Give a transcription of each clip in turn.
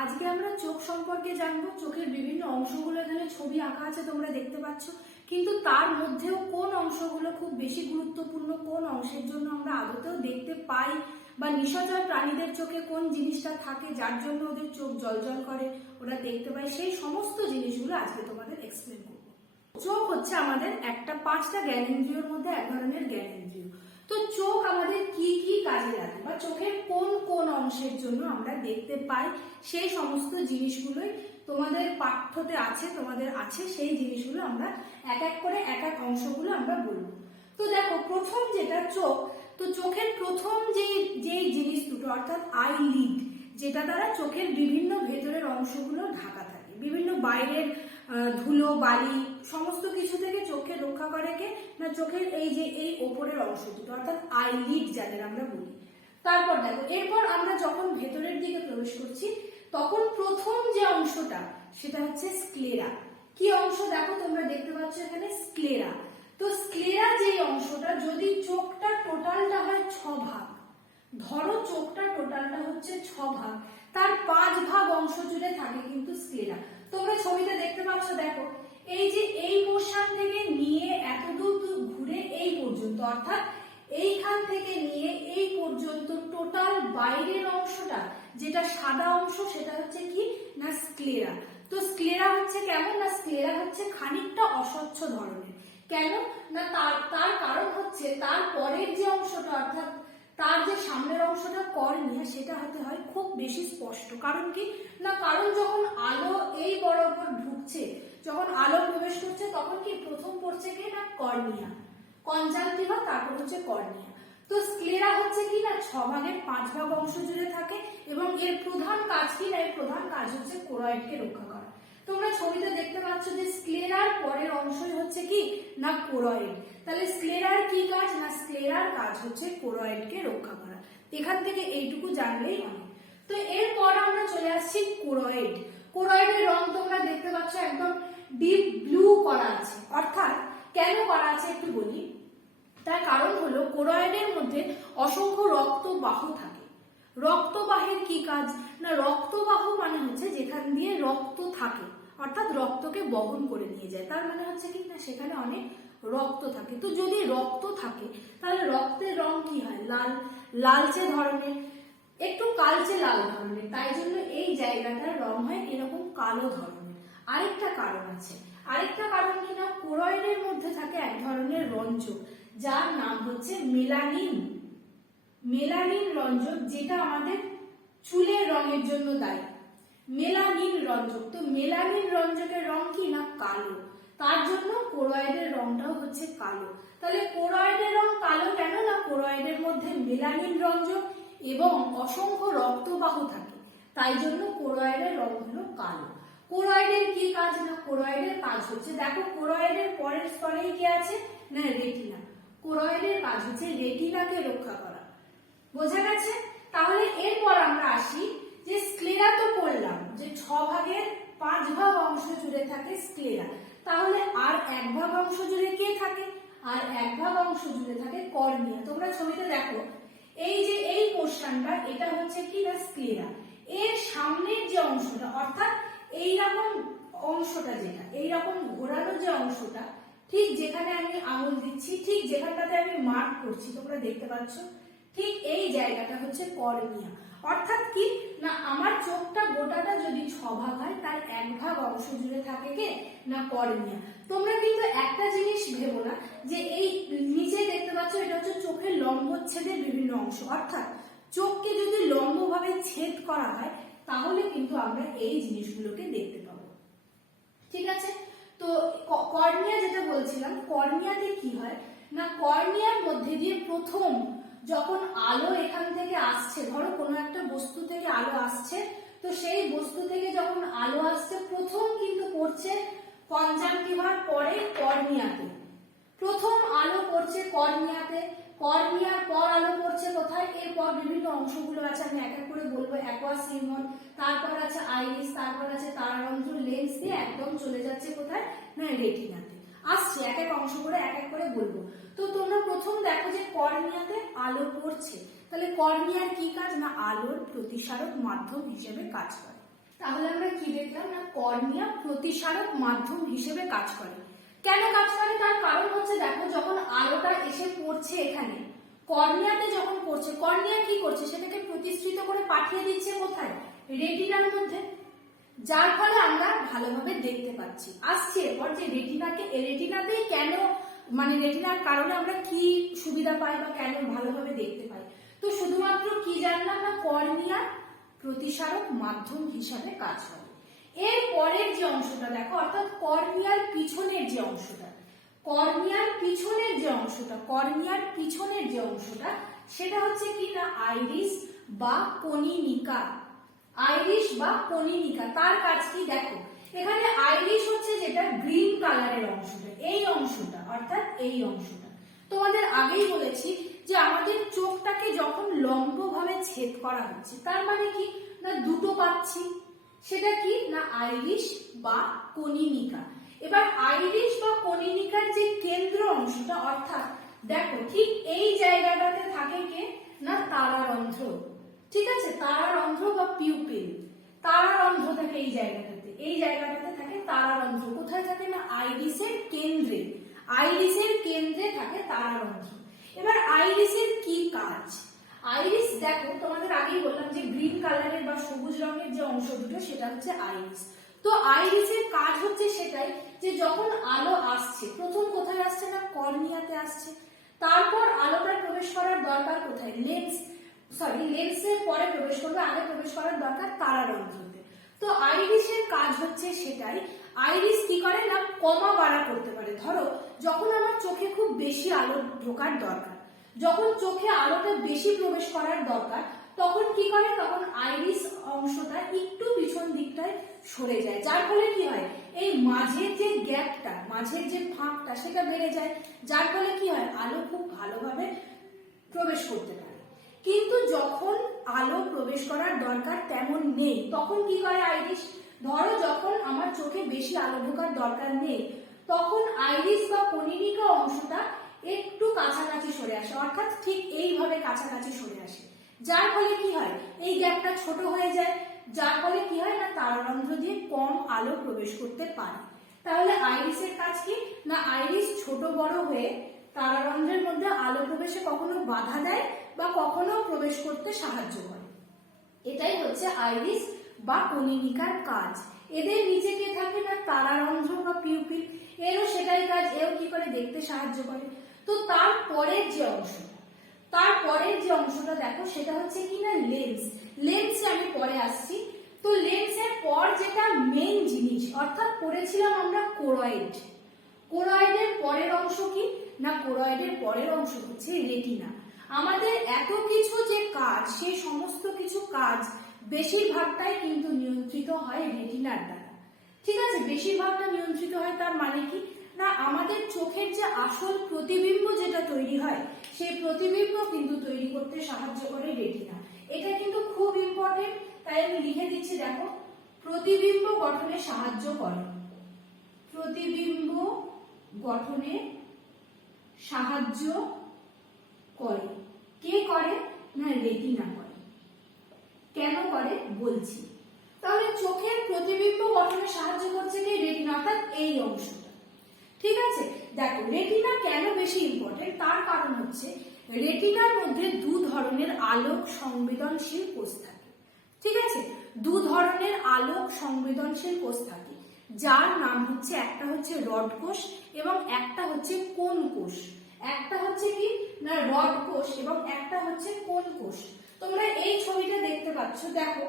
আজকে আমরা চোখ সম্পর্কে জানবো। চোখের বিভিন্ন অংশগুলো এখানে ছবি আঁকা আছে, তোমরা দেখতে পাচ্ছ। কিন্তু তার মধ্যেও কোন অংশগুলো খুব বেশি গুরুত্বপূর্ণ, কোন অংশের জন্য আমরা আদতেও দেখতে পাই, বা নিশাচর প্রাণীদের চোখে কোন জিনিসটা থাকে যার জন্য ওদের চোখ জলজল করে, ওরা দেখতে পায়, সেই সমস্ত জিনিসগুলো আজকে তোমাদের এক্সপ্লেন করবো। চোখ হচ্ছে আমাদের একটা 5টা জ্ঞানেন্দ্রিয়র মধ্যে এক ধরনের জ্ঞানেন্দ্রিয়। তো চোখ আমাদের কি কি কাজে লাগে বা চোখের কোন কোন অংশের জন্য আমরা দেখতে পাই, সেই সমস্ত জিনিসগুলোই তোমাদের পাঠ্যতে আছে, তোমাদের আছে। সেই জিনিসগুলো আমরা এক এক করে এক এক অংশগুলো আমরা বলবো। তো দেখো, প্রথম যেটা চোখ, তো চোখের প্রথম যেই জিনিস দুটো অর্থাৎ আইলিড, যেটা দ্বারা চোখের বিভিন্ন ভেতরের অংশগুলো ঢাকা থাকে, বিভিন্ন বাইরের ধুলো বালি সমস্ত কিছু থেকে চোখকে রক্ষা করে কে না চোখের এই ওপরের অংশ দুটো অর্থাৎ আইলিড যাদের আমরা বলি। তারপর দেখো, এরপর আমরা যখন ভেতরের দিকে প্রবেশ করছি তখন প্রথম যে অংশটা সেটা হচ্ছে স্ক্লেরা। কি অংশ দেখো, তোমরা দেখতে পাচ্ছ এখানে স্ক্লেরা। তো স্ক্লেরা যে অংশটা, যদি চোখটা টোটালটা হয় 6 ভাগ, ধরো চোখটা টোটালটা হচ্ছে 6 ভাগ, তার 5 ভাগ অংশ জুড়ে থাকে কিন্তু স্ক্লেরা। তোমরা ছবিতে দেখতে পাচ্ছ, দেখো এই যে এই পোর্শন থেকে নিয়ে এতদূর ঘুরে এই পর্যন্ত, অর্থাৎ এইখান থেকে নিয়ে এই পর্যন্ত টোটাল বাইরের অংশটা যেটা সাদা অংশ সেটা হচ্ছে কি না স্ক্লেরা। তো স্ক্লেরা হচ্ছে কেমন না, স্ক্লেরা হচ্ছে খানিকটা অস্বচ্ছ ধরনের। কেন না, তার কারণ হচ্ছে তার পরের যে অংশটা অর্থাৎ তার যে সামনের অংশটা কর্নিয়া, সেটা হতে হয় খুব বেশি স্পষ্ট। কারণ কি না, কারণ যখন আলো এই বরাবর ঢুকছে, যখন আলো প্রবেশ করছে তখন কি প্রথম পড়ছে কি না কর্নিয়া, কনজাংটিভা, তারপর হচ্ছে কর্নিয়া। তো স্ক্লেরা হচ্ছে কি না 6 ভাগের 5 ভাগ অংশ জুড়ে থাকে এবং এর প্রধান কাজ কি না, এর প্রধান কাজ হচ্ছে কোরয়েডকে রক্ষা করা। তোমরা ছবিতে দেখতে পাচ্ছ যে স্ক্লেরার পরের অংশই হচ্ছে কি না কোরয়েড। তাহলে স্ক্লেরার কি কাজ না, স্ক্লেরার কাজ হচ্ছে কোরয়েডকে রক্ষা করা। এখান থেকে এইটুকু জানলেই অনেক। তো এরপর আমরা চলে আসছি কোরয়েড। কোরয়েডের রং তোমরা দেখতে পাচ্ছ একদম ডিপ ব্লু করা আছে। অর্থাৎ কেন করা আছে একটু বলি। তার কারণ হলো কোরয়েডের মধ্যে অসংখ্য রক্তবাহ থাকে। রক্তবাহের কি কাজ না, রক্তবাহ মানে হচ্ছে যেখান দিয়ে রক্ত থাকে, অর্থাৎ রক্তকে বহন করে নিয়ে যায়। তার মানে হচ্ছে কি না সেখানে অনেক রক্ত থাকে। তো যদি রক্ত থাকে তাহলে রক্তের রং কি হয়, লাল, লালচে ধরনের, একটু কালচে লাল ধরনের। তাই জন্য এই জায়গাটার রং হয় এরকম কালো ধরনের। আরেকটা কারণ আছে, আরেকটা কারণ কি না, কোরয়েডের মধ্যে থাকে এক ধরনের রঞ্জক যার নাম হচ্ছে মেলানিন। মেলানিন রঞ্জক, যেটা আমাদের চুলের রঙের জন্য দায়ী। মেলানিন রঞ্জক, তো মেলানিন রঞ্জকের রং কি না কালো, তার জন্য কোরয়েডের রংটাও হচ্ছে কালো। তাহলে কোরয়েডের রং কালো কেন না, কোরয়েডের মধ্যে মেলানিন রঞ্জক এবং অসংখ্য রক্তবাহ থাকে, তাই জন্য কোরয়েডের রং হলো কালো। কোরয়েডের কি কাজ না, কোরয়েডের কাজ হচ্ছে, দেখো কোরয়েডের পরের স্তরেই কি আছে না রেটিনা। কোরয়েডের কাজ হচ্ছে রেটিনাকে রক্ষা করা। বোঝা গেছে? তাহলে এরপর আমরা আসি যে স্ক্লেরা তো পড়লাম যে 6 ভাগের 5 ভাগ অংশ জুড়ে থাকে স্ক্লেরা। তাহলে আর 1 ভাগ অংশ জুড়ে কে থাকে, আর 1 ভাগ অংশ জুড়ে থাকে কর্নিয়া। তোমরা ছবিতে দেখো এই যে এই পোর্শনটা, এটা হচ্ছে কি না স্ক্লেরা। এর সামনের যে অংশটা অর্থাৎ এইরকম অংশটা, যেটা এইরকম ঘোরানো যে অংশটা, ঠিক যেখানে আমি আঙুল দিচ্ছি, ঠিক যেখানটাতে আমি মার্ক করছি তোমরা দেখতে পাচ্ছ, ঠিক এই জায়গাটা হচ্ছে কর্নিয়া। অর্থাৎ কি না, আমার চোখটা গোটাটা যদি 6 ভাগ হয় তার 1 ভাগ অংশ জুড়ে থাকে কে না কর্নিয়া। তোমরা কিন্তু একটা জিনিস ভেবো না যে এই নিচে দেখতে পাচ্ছ এটা হচ্ছে চোখের লম্বচ্ছেদের বিভিন্ন অংশ। অর্থাৎ চোখকে যদি লম্বভাবে ছেদ করা হয় তাহলে কিন্তু আমরা এই জিনিসগুলোকে দেখতে পাবো। ঠিক আছে? তো কর্নিয়া যেটা বলছিলাম, কর্নিয়াতে কি হয় না, কর্নিয়ার মধ্যে দিয়ে প্রথম যখন আলো এখান থেকে আসছে, ধরো কোনো একটা বস্তু থেকে আলো আসছে, তো সেই বস্তু থেকে যখন আলো আসছে প্রথম কিন্তু পড়ছে কনজাংটিভার, পরে কর্নিয়াতে। প্রথম আলো পড়ছে কর্নিয়াতে, কর্নিয়ার পর আলো পড়ছে কোথায়, এরপর বিভিন্ন অংশগুলো আছে, আমি এক এক করে বলবো। অ্যাকুয়াস নিউমন, তারপর আছে আইরিস, তারপর আছে তারারন্ধ্র, লেন্স দিয়ে একদম চলে যাচ্ছে কোথায় না রেটিনাতে। আসছে এক এক অংশ করে এক এক করে বলবো। তো তোমরা প্রথম দেখো যে কর্নিয়াতে আলো পড়ছে, তাহলে কর্নিয়ার কি কাজ না আলোর প্রতিসারক মাধ্যম হিসেবে কাজ করে। তাহলে আমরা কি দেখলাম না কর্নিয়া প্রতিসারক মাধ্যম হিসেবে কাজ করে। কেন কাজ করে তার কারণ হচ্ছে দেখো যখন আলোটা এসে পড়ছে এখানে কর্নিয়াতে যখন পড়ছে কর্নিয়া কি করছে সেটাকে প্রতিসৃত করে পাঠিয়ে দিচ্ছে কোথায় রেটিনার মধ্যে, যার ফলে আমরা ভালোভাবে দেখতে পাচ্ছি। আসছে এরপর যে রেটিনাতেই কেন মানে রেটিনার কারণে আমরা কি সুবিধা পাই বা কেন ভালোভাবে দেখতে পাই। তো শুধুমাত্র কি জানলাম না কর্নিয়া প্রতিসারক মাধ্যম হিসাবে কাজ করে। এর পরের যে অংশটা দেখো অর্থাৎ কর্নিয়ার পিছনের যে অংশটা সেটা হচ্ছে কি না আইরিস বা কনিনিকা। তার কাজ কি দেখো এখানে আইরিস হচ্ছে যেটা গ্রিন কালারের অংশটা, এই অংশটা অর্থাৎ এই অংশটা তোমাদের আগেই বলেছি যে আমাদের চোখটাকে যখন লম্বভাবে ছেদ করা হচ্ছে তার মানে কি না দুটো পাচ্ছি, সেটা কি না আইরিস বা কনিনিকা। এবার আইরিস বা কনিনিকার যে কেন্দ্র অংশটা অর্থাৎ দেখো ঠিক এই জায়গাটাতে থাকে কে না তারারন্ধ্র। ঠিক আছে, তারারন্ধ্র বা পিউপিল, তারারন্ধ্র থাকে এই জায়গাটাতে থাকে তারারন্ধ্র। কোথায় থাকে না আইরিসের কেন্দ্রে থাকে তারারন্ধ্র। এবার আইরিসের কি কাজ, আইরিস দেখো তোমাদের আগেই বললাম যে গ্রিন কালারের বা সবুজ রঙের যে অংশ দুটো সেটা হচ্ছে আইরিস। তো আইরিসের কাজ হচ্ছে সেটাই যে যখন আলো আসছে প্রথম কোথায় আসছে না কর্নিয়াতে আসছে, তারপর আলোটা প্রবেশ করার দরকার কোথায় লেন্সের পরে প্রবেশ করবে, আগে প্রবেশ করার দরকার তারারন্ধ্রতে। তো আইরিসের কাজ হচ্ছে সেটাই। আইরিস কি করে না কমা বাড়া করতে পারে। ধরো যখন আমার চোখে খুব বেশি আলো ঢোকার দরকার, যখন চোখে আলোটা বেশি প্রবেশ করার দরকার তখন কি করে তখন আইরিস অংশটা একটু পিছন দিকটায় সরে যায়, যার ফলে কি হয় এই মাঝের যে গ্যাপটা মাঝের যে ফাঁকটা সেটা বেড়ে যায়, যার ফলে কি হয় আলো খুব ভালোভাবে প্রবেশ করতে পারে। কিন্তু যখন আলো প্রবেশ করার দরকার তেমন নেই তখন কি করে আইরিস, ধরো যখন আমার চোখে বেশি আলো ঢোকার দরকার নেই তখন আইরিস বা কনিনিকা অংশটা একটু কাছাকাছি সরে আসে, অর্থাৎ ঠিক এইভাবে কাছাকাছি সরে আসে, যার ফলে কি হয় এই গ্যাপটা ছোট হয়ে যায়, যার ফলে কি হয় না তারারন্ধ্র দিয়ে কম আলো প্রবেশ করতে পারে। তাহলে আইরিসের কাজ কি না আইরিস ছোট বড় হয়ে তারারন্ধ্রের মধ্যে আলো প্রবেশে কখনো বাধা দেয় বা কখনো প্রবেশ করতে সাহায্য করে। এটাই হচ্ছে আইরিস বা কনিনিকার কাজ। এদের নিচে কে থাকে না তারারন্ধ্র বা পিউপিল, এরও সেটাই কাজ, এও কি করে দেখতে সাহায্য করে। তো তারপরের যে অংশটা দেখো সেটা হচ্ছে কি না লেন্সে আমি পরে আসছি। তো লেন্সের পর যেটা মেইন জিনিস অর্থাৎ পড়েছিলাম আমরা কোরয়েডের পরের অংশ কি না কোরয়েডের পরের অংশ হচ্ছে রেটিনা। আমাদের এত কিছু যে কাজ সেই সমস্ত কিছু কাজ বেশিরভাগটাই কিন্তু নিয়ন্ত্রিত হয় রেটিনার দ্বারা। ঠিক আছে, বেশিরভাগটা নিয়ন্ত্রিত হয় তার মানে কি না আমাদের চোখের যে আসল প্রতিবিম্ব যেটা তৈরি হয় সেই প্রতিবিম্ব কিন্তু তৈরি করতে সাহায্য করে রেটিনা। এটা কিন্তু খুব ইম্পর্টেন্ট, তাই আমি লিখে দিচ্ছি দেখো প্রতিবিম্ব গঠনে সাহায্য করে, প্রতিবিম্ব গঠনে সাহায্য করে। কে করে না রেটিনা করে। কেন করে বলছি, তাহলে চোখের প্রতিবিম্ব গঠনে সাহায্য করছে কি রেটিনা অর্থাৎ এই অংশটা। ঠিক আছে, দেখো রেটিনা কেন বেশি ইম্পর্টেন্ট তার কারণ হচ্ছে রেটিনার মধ্যে দু ধরনের আলোক সংবেদনশীল কোষ থাকে। ঠিক আছে, দু ধরনের আলোক সংবেদনশীল কোষ থাকে যার নাম হচ্ছে একটা হচ্ছে রড কোষ এবং একটা হচ্ছে কোন কোষ। একটা হচ্ছে কি না রড কোষ এবং একটা হচ্ছে কোন কোষ। তোমরা এই ছবিটা দেখতে পাচ্ছ, দেখো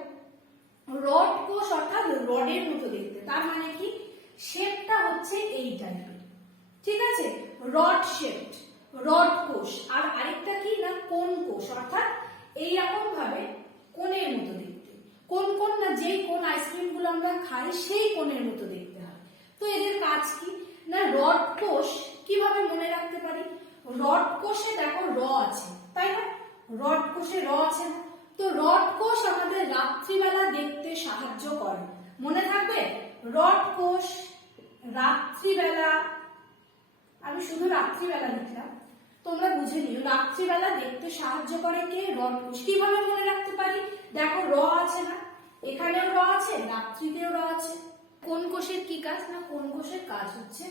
রড কোষ অর্থাৎ রডের মতো দেখতে, তার মানে কি শেপটা হচ্ছে এই টাইপের। ঠিক আছে, রড শেপড রড কোষ। আর আরেকটা কি না কোন কোষ অর্থাৎ এইরকম ভাবে কোণের মতো দেখতে। কোন না যেই কোন আইসক্রিম গুলো আমরা খাই সেই কোণের মতো দেখতে হয়। তো এদের কাজ কি না রড কোষ কিভাবে মনে রাখতে পারি, রড কোষে দেখো র আছে তাই না, রড কোষে র আছে না, তো রড কোষ আমাদের রাত্রিবেলা দেখতে সাহায্য করে। মনে থাকবে রড কোষ রাত্রিবেলা, আমি শুধু রাত্রিবেলা লিখলাম তোমরা বুঝে নিও, রাত্রিবেলা দেখতে সাহায্য করে কে রড কোষ। কিভাবে মনে রাখতে পারি দেখো র আছে না, এখানেও র আছে, রাত্রিতেও র আছে। কোন কোষের কি কাজ? না কোন কোষের কাজ হচ্ছে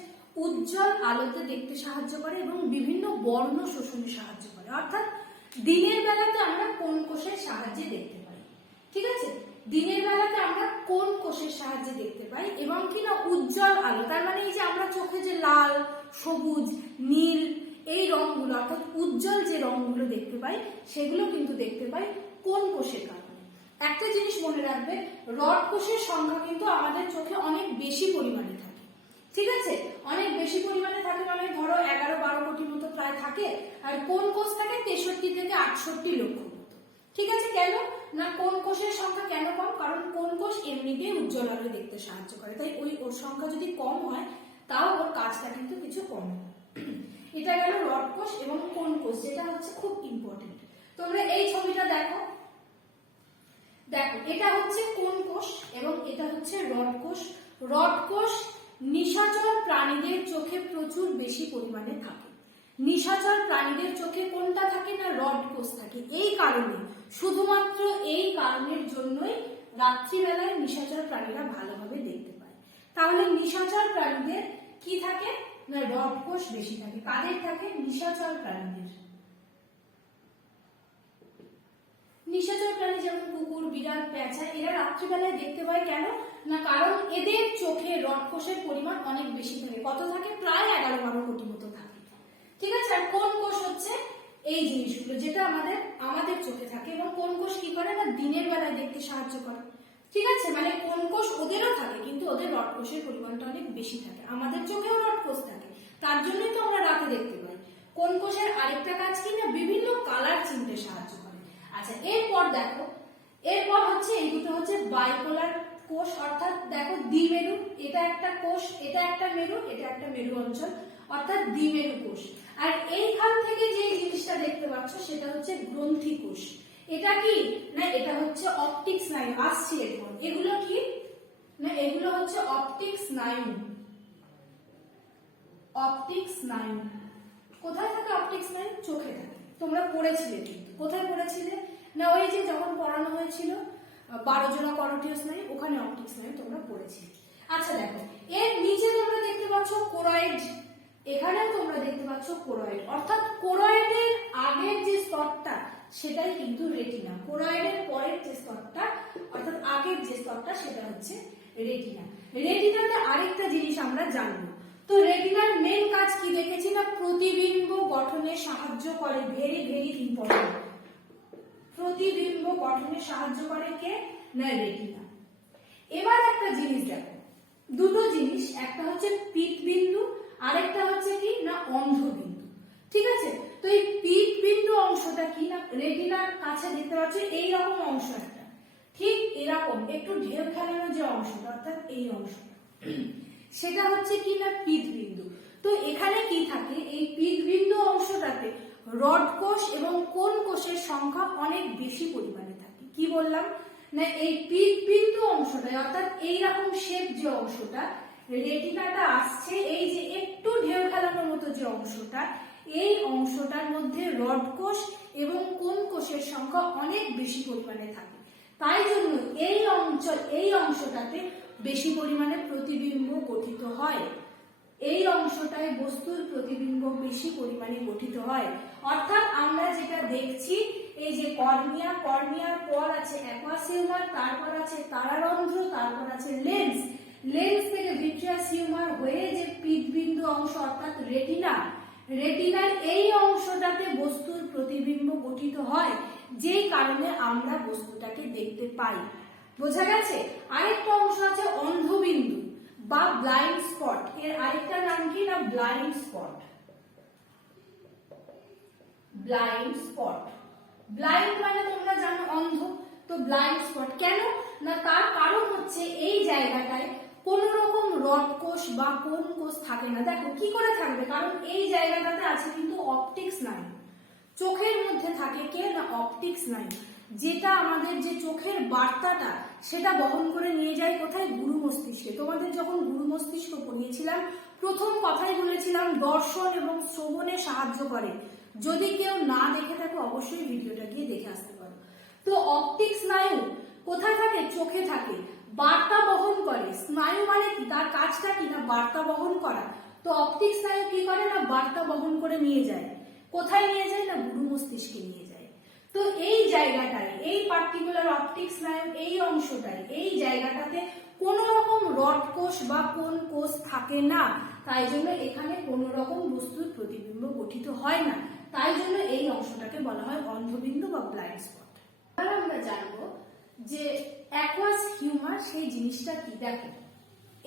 উজ্জ্বল আলোতে দেখতে সাহায্য করে এবং বিভিন্ন বর্ণ শোষণে সাহায্য করে। অর্থাৎ দিনের বেলাতে আমরা কোন কোষের সাহায্যে দেখতে পাই, ঠিক আছে? দিনের বেলাতে আমরা কোন কোষের সাহায্যে দেখতে পাই এবং কি না উজ্জ্বল আলো, তার মানে এই যে আমরা চোখে যে লাল, সবুজ, নীল এই রংগুলো অর্থাৎ উজ্জ্বল যে রংগুলো দেখতে পাই সেগুলো কিন্তু দেখতে পাই কোন কোষের কারণে। একটা জিনিস মনে রাখবে, রড কোষের সংখ্যা কিন্তু আমাদের চোখে অনেক বেশি পরিমাণে থাকে, ঠিক আছে? অনেক বেশি পরিমাণে থাকে মানে ধরো 11-12 কোটি মতো প্রায় থাকে, আর কোন কোষ থাকে 63 থেকে 68 লক্ষ মতো, ঠিক আছে? কেন না কোন কোষের সংখ্যা কেন কম? কারণ কোন কোষ এমনিতেই উজ্জ্বল আলো দেখতে সাহায্য করে, তাই ওর সংখ্যা যদি কম হয় তাও ওর কাজটা কিন্তু কিছু কম হয়। এটা গেল রড কোষ এবং কোন কোষ, যেটা হচ্ছে খুব ইম্পর্টেন্ট। তোমরা এই ছবিটা দেখো, এটা হচ্ছে কোন কোষ এবং এটা হচ্ছে রড কোষ। রড কোষ নিশাচর প্রাণীদের চোখে প্রচুর বেশি পরিমাণে থাকে। নিশাচর প্রাণীদের চোখে কোনটা থাকে? না রড কোষ থাকে। এই কারণে, শুধুমাত্র এই কারণের জন্যই রাত্রিবেলায় নিশাচর প্রাণীরা ভালোভাবে দেখতে পায়। তাহলে নিশাচর প্রাণীদের কি থাকে? না রড কোষ বেশি থাকে। কাদের থাকে? নিশাচর প্রাণীদের। নিশাচর প্রাণী যেমন কুকুর, বিড়াল, পেঁচা এরা রাত্রিবেলায় দেখতে পায়। কেন না কারণ এদের চোখে রড কোষের পরিমাণ অনেক বেশি থাকে। কত থাকে? প্রায় 11-12 কোটি মতো থাকে, ঠিক আছে? আর কোন কোষ হচ্ছে এই জিনিসগুলো যেটা আমাদের চোখে থাকে এবং কোন কোষ কি করে না দিনের বেলায় দেখতে সাহায্য করে, ঠিক আছে? মানে কোন কোষ ওদেরও থাকে কিন্তু ওদের রড কোষের পরিমাণটা অনেক বেশি থাকে। আমাদের চোখেও রড কোষ থাকে, তার জন্যই তো আমরা রাতে দেখতে পাই। কোন কোষের আরেকটা কাজ কি না বিভিন্ন কালার চিনতে সাহায্য করে। আচ্ছা, এরপর দেখো, এরপর হচ্ছে এই দুটো হচ্ছে বাইপোলার কোষ, অর্থাৎ দেখো দ্বিমেরু, এটা একটা কোষ, এটা একটা মেরু, এটা একটা মেরু অঞ্চল, অর্থাৎ দ্বিমেরু কোষ। আর এইখান থেকে যে জিনিসটা দেখতে পাচ্ছ সেটা হচ্ছে গ্রন্থি কোষ। এটা কি না এটা হচ্ছে অপটিক স্নায়ু। আসছে এরপর এগুলো কি না এগুলো হচ্ছে অপটিক স্নায়ু। অপটিক স্নায়ু কোথায় থাকে? অপটিক স্নায়ু চোখে থাকে। তোমরা পড়েছিলে কিন্তু, কোথায় পড়েছিলে? না ওই যে যখন পড়ানো হয়েছিল 12 জোড়া করোটীয় স্নায়ু, ওখানে অপটিক স্নায়ু তোমরা পড়েছিলে। আচ্ছা দেখো, এর নিচে তোমরা দেখতে পাচ্ছ কোরয়েড, এখানেও তোমরা দেখতে পাচ্ছ কোরয়েড, অর্থাৎ কোরয়েডের আগের যে স্তরটা সেটাই কিন্তু রেটিনা। কোরয়েডের পরের যে স্তরটা অর্থাৎ আগের যে স্তরটা সেটা হচ্ছে রেটিনা। রেটিনাতে আরেকটা জিনিস আমরা জানবো। তো রেটিনার মেন কাজ কি দেখেছি না প্রতিবিম্ব গঠনে সাহায্য করে। ভেরি ভেরি ইম্পর্টেন্ট, প্রতিবিম্ব গঠনে সাহায্য করে কে? না রেটিনা। এবার একটা জিনিস দেখো, দুটো জিনিস, একটা হচ্ছে পিত বিন্দু, আরেকটা হচ্ছে কি না অন্ধবিন্দু, ঠিক আছে? তো এই পিত বিন্দু অংশটা কি না রেটিনার কাছে দেখতে পাচ্ছ এইরকম অংশ একটা, ঠিক এরকম একটু ঢেউ খেলানো যে অংশটা অর্থাৎ এই অংশটা, সেটা হচ্ছে কি না পিত বিন্দু। তো এখানে কি থাকে? এই পিত বিন্দু অংশটাতে রড কোষ এবং কোন কোষের সংখ্যা অনেক বেশি পরিমাণে থাকে। কি বললাম না এই পিত বিন্দু অংশটায় অর্থাৎ এইরকম শেপ যে অংশটা রেটিনাটা আসছে, এই যে একটু ঢেউ খেলানোর মতো যে অংশটা, এই অংশটার মধ্যে রড কোষ এবং কোন কোষের সংখ্যা অনেক বেশি পরিমাণে থাকে। তাই জন্য এই অংশটাতে বেশি পরিমাণে প্রতিবিম্ব গঠিত হয়। এই অংশটায় বস্তুর প্রতিবিম্ব বেশি পরিমাণে গঠিত হয়। অর্থাৎ আমরা যেটা দেখছি এই যে কর্নিয়া, কর্নিয়ার পর আছে অ্যাকুয়াস হিউমার, তারপর আছে তারারন্ধ্র, তারপর আছে লেন্স, লেন্স থেকে ভিট্রিয়াস হিউমার হয়ে যে পিতবিন্দু অংশ অর্থাৎ রেটিনা, রেটিনার এই অংশটাতে বস্তুর প্রতিবিম্ব গঠিত হয়, যেই কারণে আমরা বস্তুটাকে দেখতে পাই। বোঝা গেছে? আরেকটা অংশ আছে অন্ধবিন্দু বা ব্লাইন্ড স্পট। এর আরেকটা নাম কি না blind spot. Blind spot, blind মানে তোমরা জানো অন্ধ, তো ব্লাইন্ড স্পট কেন না তার কারণ হচ্ছে এই জায়গাটায় কোন রকম রড কোষ বা কোন কোষ থাকে না। দেখো কি করে থাকবে? কারণ এই জায়গাটাতে আছে কিন্তু অপটিক স্নায়ু। চোখের মধ্যে থাকে কে না অপটিক স্নায়ু, যেটা আমাদের যে চোখের বার্তাটা সেটা বহন করে নিয়ে যায় কোথায়? গুরু মস্তিষ্কে। তোমাদের যখন গুরু মস্তিষ্ক পড়িয়েছিলাম প্রথম কথাই বলেছিলাম দর্শন এবং শ্রবণে সাহায্য করে। যদি কেউ না দেখে থাকো অবশ্যই ভিডিওটা গিয়ে দেখে আসতে পারো। তো অপটিক স্নায়ু কোথায় থাকে? চোখে থাকে, বার্তা বহন করে। স্নায়ু মানে কি? তার কাজটা কি না বার্তা বহন করা। তো অপটিক স্নায়ু কি করে না বার্তা বহন করে নিয়ে যায়। কোথায় নিয়ে যায়? না গুরু মস্তিষ্কে নিয়ে যায়। তো এই জায়গাটায়, এই পার্টিকুলার অপটিক স্নায়ু এই অংশটায়, এই জায়গাটাতে কোনো রকম রড কোষ বা কোন কোষ থাকে না, তাই জন্য এখানে কোনো রকম বস্তুর প্রতিবিম্ব গঠিত হয় না, তাই জন্য এই অংশটাকে বলা হয় অন্ধবিন্দু বা ব্লাইন্ড স্পট। এবার আমরা জানবো যে অ্যাকুয়াস হিউমার সেই জিনিসটা কি। দেখো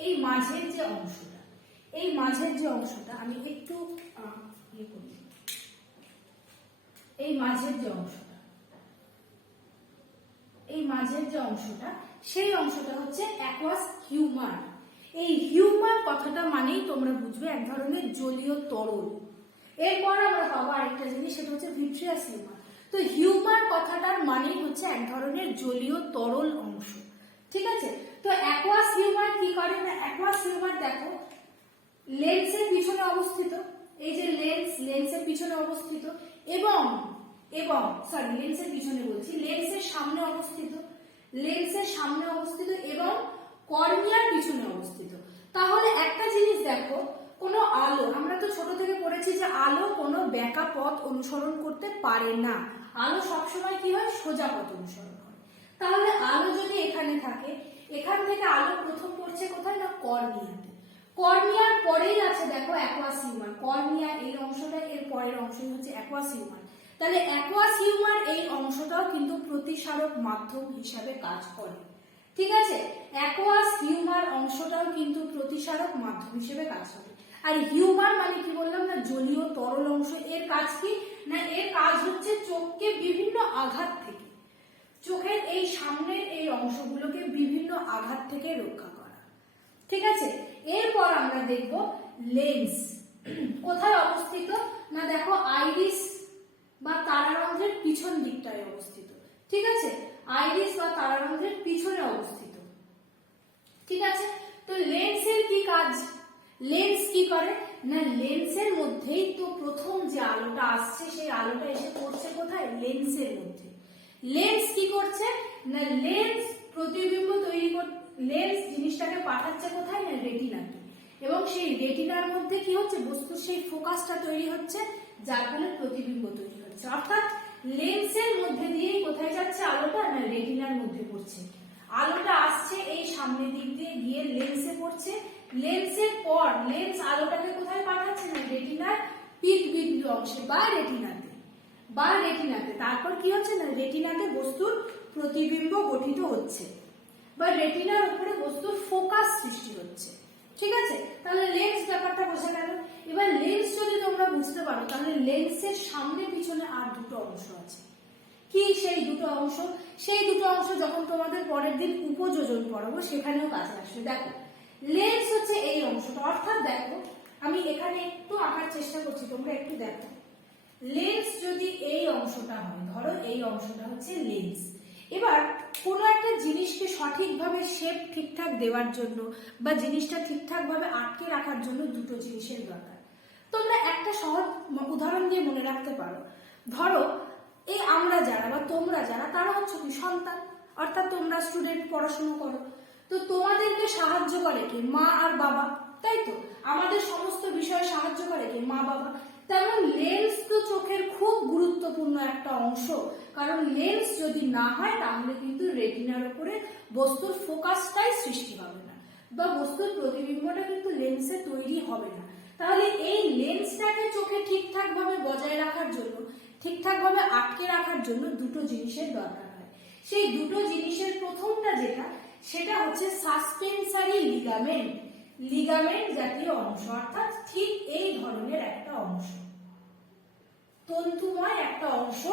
এই মাঝের যে অংশটা, এই মাঝের যে অংশটা আমি একটু ইয়ে করি, এই মাঝের যে অংশটা, এই মাঝের যে অংশটা, সেই অংশটা হচ্ছে অ্যাকুয়াস হিউমার। এই হিউমার কথাটা মানেই তোমরা বুঝবে এক ধরনের জলীয় তরল। এরপর আমরা পাবো আরেকটা জিনিস, সেটা হচ্ছে ভিট্রিয়াস হিউমার। তো হিউমার কথাটার মানেই হচ্ছে এক ধরনের জলীয় তরল অংশ, ঠিক আছে। তো অ্যাকুয়াস হিউমার কি করে না, অ্যাকুয়াস হিউমার দেখো লেন্সের পিছনে অবস্থিত, এই যে লেন্স, লেন্সের পিছনে অবস্থিত এবং লেন্সের পিছনে বলছি, লেন্সের সামনে অবস্থিত, লেন্সের সামনে অবস্থিত এবং কর্নিয়ার পিছনে অবস্থিত। তাহলে একটা জিনিস দেখো, কোনো আলো, আমরা তো ছোট থেকে পড়েছি যে আলো কোনো বেঁকা পথ অনুসরণ করতে পারে না, আলো সবসময় কি হয়? সোজা পথ অনুসরণ করে। তাহলে আলো যদি এখানে থাকে, এখান থেকে আলো প্রথম পড়ছে কোথায়? না কর্নিয়াতে। কর্নিয়ার পরেই আছে দেখো অ্যাকুয়াস হিউমার, কর্নিয়া এই অংশটা, এর পরের অংশই হচ্ছে অ্যাকুয়াস হিউমার। তাহলে অ্যাকুয়াস হিউমার এই অংশটাও কিন্তু প্রতিসারক মাধ্যম হিসাবে কাজ করে, ঠিক আছে। অ্যাকুয়াস হিউমার অংশটাও কিন্তু প্রতিসারক মাধ্যম হিসেবে কাজ করে। আর হিউমার মানে কি বললাম না জলীয় তরল অংশ। এর কাজ কি না, এর কাজ হচ্ছে চোখকে বিভিন্ন আঘাত থেকে, চোখের এই সামনের এই অংশগুলোকে বিভিন্ন আঘাত থেকে রক্ষা করা, ঠিক আছে। এরপর আমরা দেখব লেন্স কোথায় অবস্থিত না, দেখো আইরিস বা তারারন্ধ্রের পিছন দিকটায় অবস্থিত, ঠিক আছে। আইরিস বা তারারন্ধ্রের পিছনে অবস্থিত, ঠিক আছে। তো লেন্সের কি কাজ? লেন্স কি করে না, লেন্সের মধ্যেই তো প্রথম যে আলোটা আসছে সেই আলোটা এসে পড়ছে কোথায়? লেন্সের মধ্যে। লেন্স কি করছে না, লেন্স প্রতিবিম্ব তৈরি লেন্স জিনিসটাকে পাঠাচ্ছে কোথায়? না রেটিনাতে। এবং সেই রেটিনার মধ্যে কি হচ্ছে? বস্তুর সেই ফোকাসটা তৈরি হচ্ছে, যার ফলে প্রতিবিম্ব তৈরি হচ্ছে। অর্থাৎ লেন্সের মধ্যে দিয়েই কোথায় যাচ্ছে আলোটা? না রেটিনার মধ্যে পড়ছে। আলোটা আসছে এই সামনের দিক দিয়ে গিয়ে লেন্সে পড়ছে, লেন্সের পর লেন্স আলোটাকে কোথায় পাঠাচ্ছে? না রেটিনার পিঠ বিন্দু অংশে বা রেটিনাতে, তারপর কি হচ্ছে না রেটিনাতে বস্তুর প্রতিবিম্ব গঠিত হচ্ছে বা রেটিনার উপরে বস্তুর ফোকাস সৃষ্টি হচ্ছে, ঠিক আছে। তাহলে লেন্স ব্যাপারটা বোঝা গেল। এবার লেন্স যদি তোমরা বুঝতে পারো, তাহলে লেন্সের সামনে পিছনে আর দুটো অংশ আছে। কি সেই দুটো অংশ? সেই দুটো অংশ যখন তোমাদের পরের দিন উপযোজন পড়াবো সেখানেও কাজে আসবে। দেখো লেন্স হচ্ছে এই অংশটা, অর্থাৎ দেখো আমি এখানে একটু আঁকার চেষ্টা করছি, তোমরা একটু দেখো। লেন্স যদি এই অংশটা হয়, ধরো এই অংশটা হচ্ছে লেন্স। এবার কোনো একটা জিনিসকে সঠিকভাবে শেপ ঠিকঠাক দেওয়ার জন্য বা জিনিসটা ঠিকঠাক ভাবে আটকে রাখার জন্য দুটো জিনিসের দরকার। তোমরা একটা সহজ উদাহরণ দিয়ে মনে রাখতে পারো। ধরো এই আমরা যারা বা তোমরা যারা, তারা হচ্ছে কি সন্তান, অর্থাৎ তোমরা স্টুডেন্ট, পড়াশোনা করো। তো তোমাদেরকে সাহায্য করে কে? মা আর বাবা, তাই তো। আমাদের সমস্ত বিষয়ে সাহায্য করে কে? মা বাবা। তেমন লেন্স তো চোখের খুব গুরুত্বপূর্ণ একটা অংশ, কারণ লেন্স যদি না হয় তাহলে কিন্তু রেটিনার উপরে বস্তুর ফোকাসটাই সৃষ্টি হবে না বা বস্তুর প্রতিবিম্বটা কিন্তু লেন্সে তৈরি হবে না। তাহলে এই লেন্সটাকে চোখে ঠিকঠাক ভাবে বজায় রাখার জন্য, ঠিকঠাক ভাবে আটকে রাখার জন্য দুটো জিনিসের দরকার হয়। সেই দুটো জিনিসের প্রথমটা যেটা, সেটা হচ্ছে সাসপেনসারি লিগামেন্ট, লিগামেন্ট জাতীয় অংশ, অর্থাৎ ঠিক এই ধরনের একটা অংশ, তন্তুময় একটা অংশ,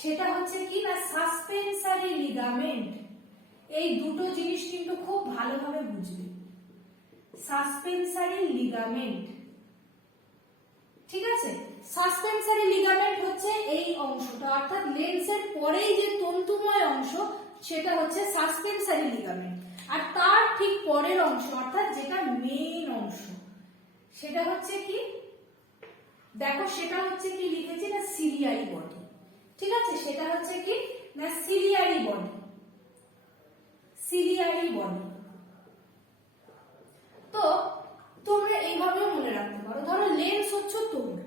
সেটা হচ্ছে কি না সাসপেনসারি লিগামেন্ট। এই দুটো জিনিস কিন্তু খুব ভালোভাবে বুঝবে। সাসপেনসারি লিগামেন্ট, ঠিক আছে। সাসপেনসারি লিগামেন্ট হচ্ছে এই অংশটা, অর্থাৎ লেন্সের পরেই যে তন্তুময় অংশ সেটা হচ্ছে সাসপেনসারি লিগামেন্ট। আর তার ঠিক পরের অংশ, অর্থাৎ যেটা মেইন অংশ, সেটা হচ্ছে কি দেখো, সেটা হচ্ছে কি লিখেছি না সিলিয়ারি বডি, ঠিক আছে। সেটা হচ্ছে কি না সিলিয়ারি বডি। Ciliary body. তো তোমরা এইভাবেও মনে রাখতে পারো, ধরো লেন্স হচ্ছে তোমরা,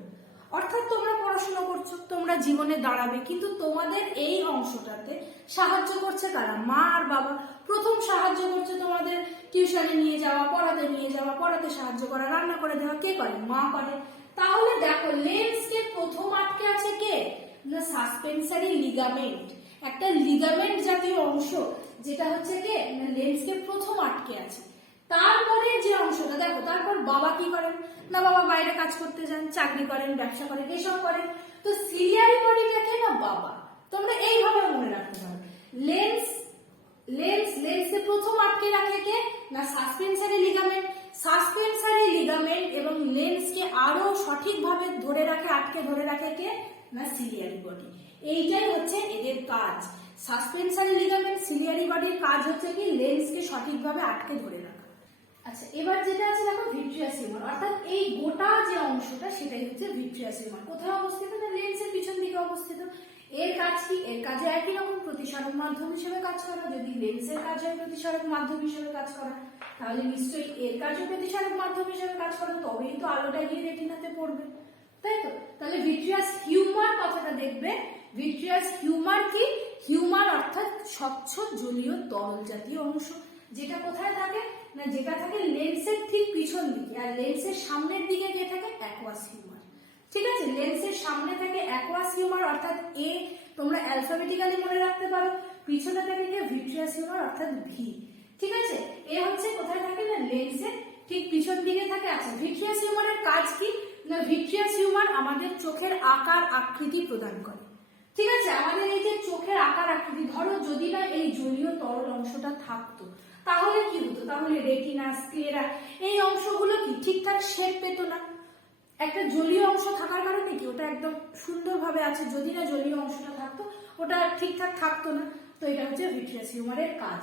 অর্থাৎ তোমরা পড়াশোনা করছো, তোমরা জীবনে দাঁড়াবে, কিন্তু তোমাদের এই অংশটাতে সাহায্য করছে কারা? মা আর বাবা। প্রথম সাহায্য করছে তোমাদের টিউশনে নিয়ে যাওয়া, পড়াতে নিয়ে যাওয়া, পড়াতে সাহায্য করা, রান্না করে দেওয়া, কে করে? মা করে। তাহলে দেখো লেন্সকে প্রথম আটকে আছে কে? না সাসপেন্সারি লিগামেন্ট, একটা লিগামেন্ট জাতীয় অংশ, যেটা হচ্ছে কে না লেন্সকে প্রথম আটকে আছে। তারপরে যে অংশটা দেখো, তারপর বাবা কি করেন? না বাবা বাইরে কাজ করতে যান, চাকরি করেন, ব্যবসা করেন, এসব করেন। তো সিলিয়ারি বডিটাকে না বাবা। তোমরা এইভাবে মনে রাখতে পারো, লেন্সকে প্রথম আটকে রাখে কে? না সাসপেন্সারি লিগামেন্ট। সাসপেন্সারি লিগামেন্ট এবং লেন্সকে আরো সঠিকভাবে ধরে রাখে, আটকে ধরে রাখে কে? না সিলিয়ারি বডি। এইটাই হচ্ছে এদের কাজ। সাসপেন্সারি লিগামেন্ট, সিলিয়ারি বডির কাজ হচ্ছে কি? লেন্সকে সঠিকভাবে আটকে ধরে রাখা। আচ্ছা, এবার যেটা আছে দেখো ভিট্রিয়াস হিউমার, অর্থাৎ এই গোটা যে অংশটা সেটাই হচ্ছে ভিট্রিয়াস হিউমার। কোথায় অবস্থিত? না লেন্সের পিছন দিকে অবস্থিত। এর কাজ কি? এর কাজে একই রকম প্রতিসরক মাধ্যম হিসেবে কাজ করা। যদি লেন্সের কাজ হয় প্রতিসরক মাধ্যম হিসেবে কাজ করা, তাহলে নিশ্চয়ই এর কাজও প্রতিসরক মাধ্যম হিসেবে কাজ করে, তবেই তো আলোটা গিয়ে রেটিনাতে পড়বে, তাই তো? তাহলে ভিট্রিয়াস হিউমার কথাটা দেখবে। ভিট্রিয়াস হিউমার কি? হিউমার অর্থাৎ স্বচ্ছ জলীয় তরল জাতীয় অংশ, যেটা কোথায় থাকে? না যেটা থাকে লেন্সের ঠিক পিছন দিকে, আর লেন্সের সামনের দিকে কে থাকে? Aqueous humour. ঠিক আছে, লেন্সের সামনে থাকে অ্যাকুয়াস হিউমার অর্থাৎ এ, তোমরা অ্যালফাবেটিক্যালি মনে রাখতে পারো। পিছনে থাকে কে? ভিট্রিয়াস হিউমার অর্থাৎ ভি। ঠিক আছে, এ হচ্ছে কোথায় থাকে? না লেন্সের ঠিক পিছন দিকে থাকে। আচ্ছা, ভিট্রিয়াস হিউমারের কাজ কি? না ভিট্রিয়াস হিউমার আমাদের চোখের আকার আকৃতি প্রদান করে। ঠিক আছে, আমাদের এই যে চোখের আকার আকৃতি, ধরো যদি না এই জলীয় তরল অংশটা থাকতো তাহলে কি হতো? তাহলে রেটিনা, স্ক্লেরা এই অংশগুলো কি ঠিকঠাক শেপ পেত না। একটা জলীয় অংশ থাকার কারণে কি ওটা একদম সুন্দরভাবে আছে, যদি না জলীয় অংশটা থাকতো ওটা ঠিকঠাক থাকতো না। তো এটা হচ্ছে ভিট্রিয়াস হিউমারের কাজ।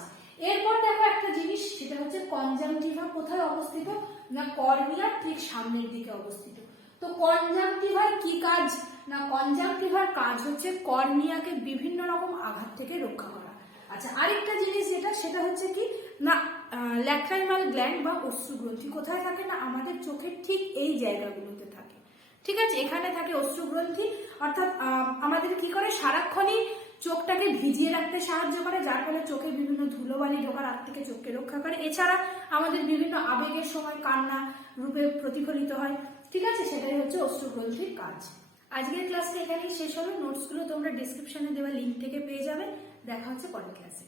এরপর দেখো একটা জিনিস, সেটা হচ্ছে কনজাংটিভা। কোথায় অবস্থিত? না কর্নিয়ার ঠিক সামনের দিকে অবস্থিত। তো কনজাংটিভার কি কাজ? না কনজাংটিভার কাজ হচ্ছে কর্নিয়াকে বিভিন্ন রকম আঘাত থেকে রক্ষা করা। আচ্ছা, আরেকটা জিনিস যেটা, সেটা হচ্ছে কি না ল্যাক্রাইমাল গ্ল্যান্ড বা অশ্রুগ্রন্থি। কোথায় থাকে? না আমাদের চোখের ঠিক এই জায়গাগুলোতে থাকে। ঠিক আছে, এখানে থাকে অশ্রুগ্রন্থি, অর্থাৎ আমাদের কি করে? সারাক্ষণই চোখটাকে ভিজিয়ে রাখতে সাহায্য করে, যার ফলে চোখে বিভিন্ন ধুলোবালি ঢোকার হাত থেকে চোখকে রক্ষা করে। এছাড়া আমাদের বিভিন্ন আবেগের সময় কান্না রূপে প্রতিফলিত হয়। ঠিক আছে, সেটাই হচ্ছে অশ্রুগ্রন্থির কাজ। আজকের ক্লাসটা এখানেই শেষ হলো। নোটসগুলো তোমরা ডিসক্রিপশনে দেওয়া লিঙ্ক থেকে পেয়ে যাবে। দেখা হচ্ছে পরের ক্লাসে।